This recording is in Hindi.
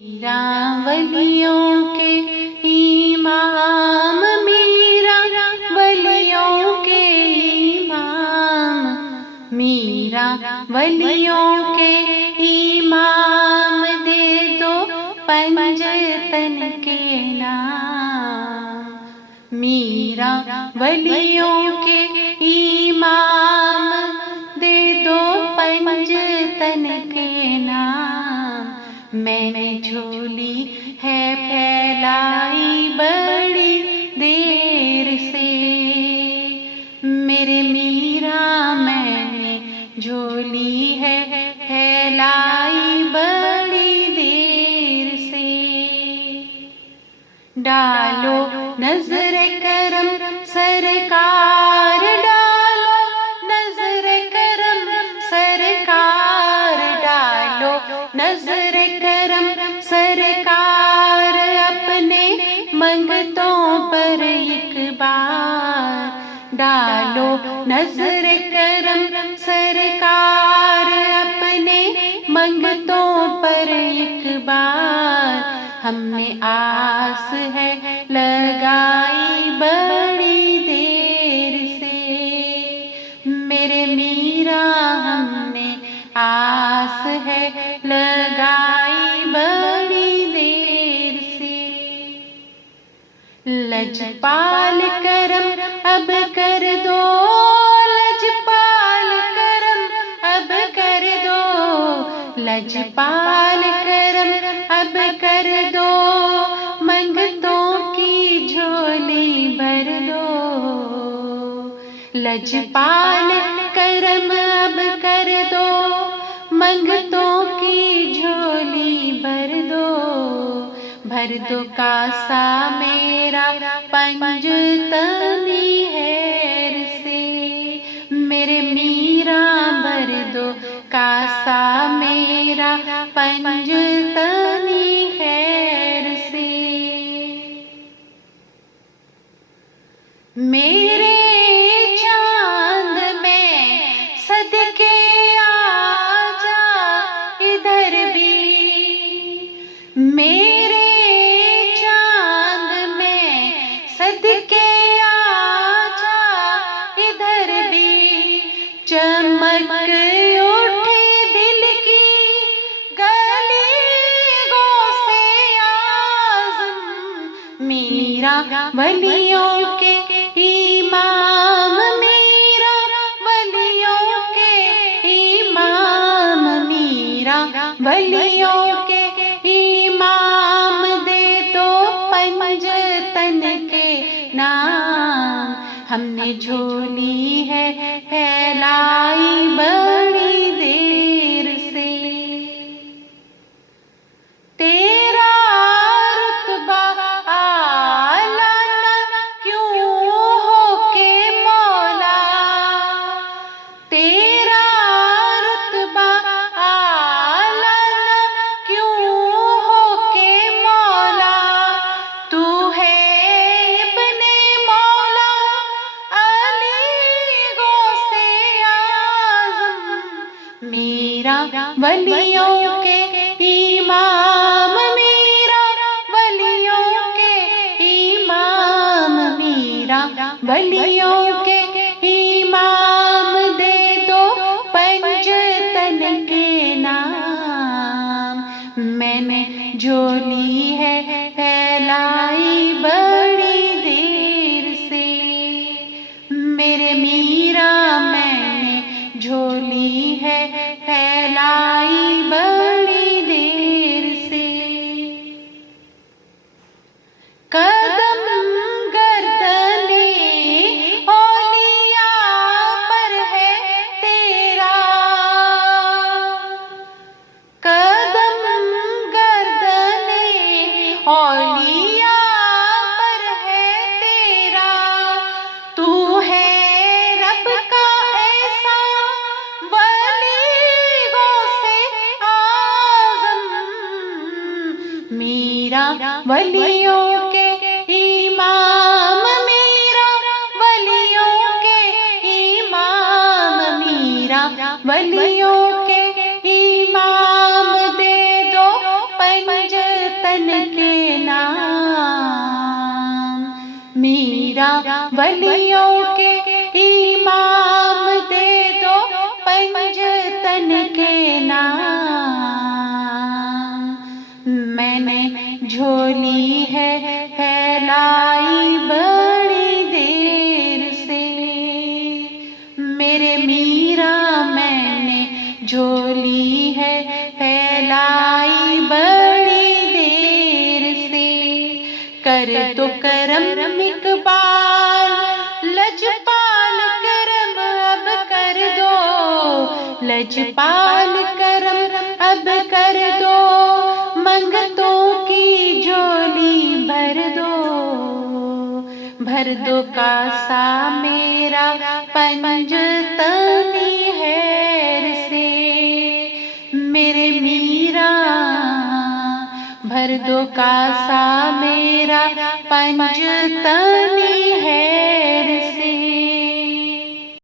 मीरा वलियों के इमाम, मीरा वलियों के इमाम, मीरा वलियों के इमाम, दे दो पंजतन के नाम। मीरा वलियों के इमाम, दे दो पंजतन के नाम। मैंने झोली है फैलाई बड़ी देर से, मेरे मीरा मैंने झोली है फैलाई बड़ी देर से। डालो नजर करम सरकार, डालो नजर करम सरकार, डालो नजर करम सरकार, अपने मंगतों पर एक बार। डालो नजर करम सरकार, अपने मंगतों पर एक बार। हमने आस है लगाई बड़ी देर से, मेरे मीरा हमने आस है लगाई बड़ी देर से। लजपाल करम अब कर दो, लजपाल करम अब कर दो, लजपाल करम अब कर दो, मंगतों की झोली भर दो। लजपाल करम अब कर दो, मंगतों की झोली भर दो। भर दो कासा मेरा पंजतनी हैर से, मेरे मीरा भर दो कासा मेरा पंजतनी हैर से। मेरे चांद में सदके आजा इधर भी, मेरे चांद में सदके आजा इधर भी। चमक उठे दिल की गलियों से आज़म, मीरा वलियों के इमाम, मीरा वलियों के इमाम, मीरा वलियों के इमाम, दे दो पंजतन के नाम। हमने झोली है फैलाई बड़ी देर से, तेरा रुतबा आला ना क्यों हो के मौला, तेरा रुतबा आला ना क्यों हो के मौला। तू है इब्ने मौला अली गौसे आज़म, मीरा वलियों के इमाम, मीरा वलियों के इमाम, मीरा वलियों के इमाम, दे दो पंजतन के नाम। मैंने झोली है फैलाई बड़ी देर से, मेरे मीरा मैंने झोली है फैलाई बड़ी देर से। कदम गर्दने औलिया पर है तेरा, कदम गर्दने औलिया पर है तेरा। तू है रब का ऐसा वली गौसे आज़म, मीरा वलियों के इमाम, मीरा वलियों के इमाम, मीरा वलियों के इमाम, दे दो पंज तन के नाम। मीरा वलियों के इमाम दे दो पंजतन के नाम। मैंने झोली है फैलाई बड़ी देर से, मेरे मीरा मैंने झोली है फैलाई बड़ी देर से। कर दो करम इकबाल लजपाल करम अब कर दो, लजपाल करम अब कर दो, मंगतों की झोली भर दो। भर दो कासा मेरा पंजतनी हैर से, मेरे मीरा भर दो कासा मेरा पंजतनी